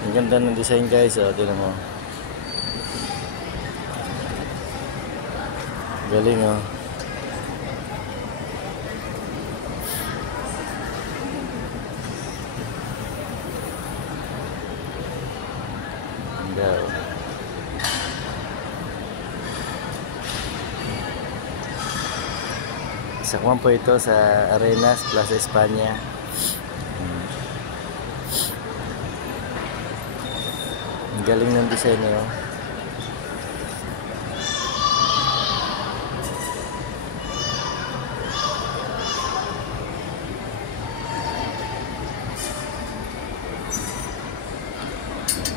Ang ganda ng design guys, tingnan mo. Galing oh. Ganda oh. Sakman po ito sa Arenas, Plaza España. Ang galing ng design niyo.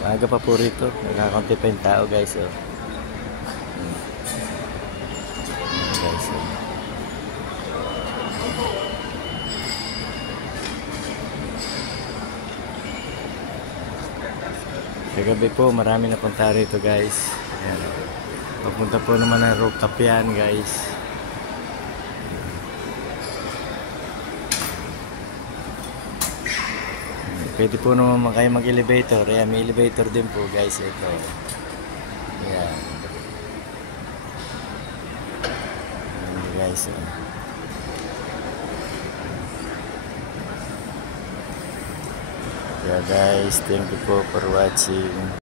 Maaga pa po rito. Nagkakunti pa yung tao guys. Oh. Guys, oh. Kagabi po marami na punta rito guys. Ayan. Papunta po naman ng rooftop yan guys. Pwede po naman kayo mag-elevator. Ayan, may elevator din po guys. Ito. Ayan. Ayan guys. Yeah guys, thank you po for watching.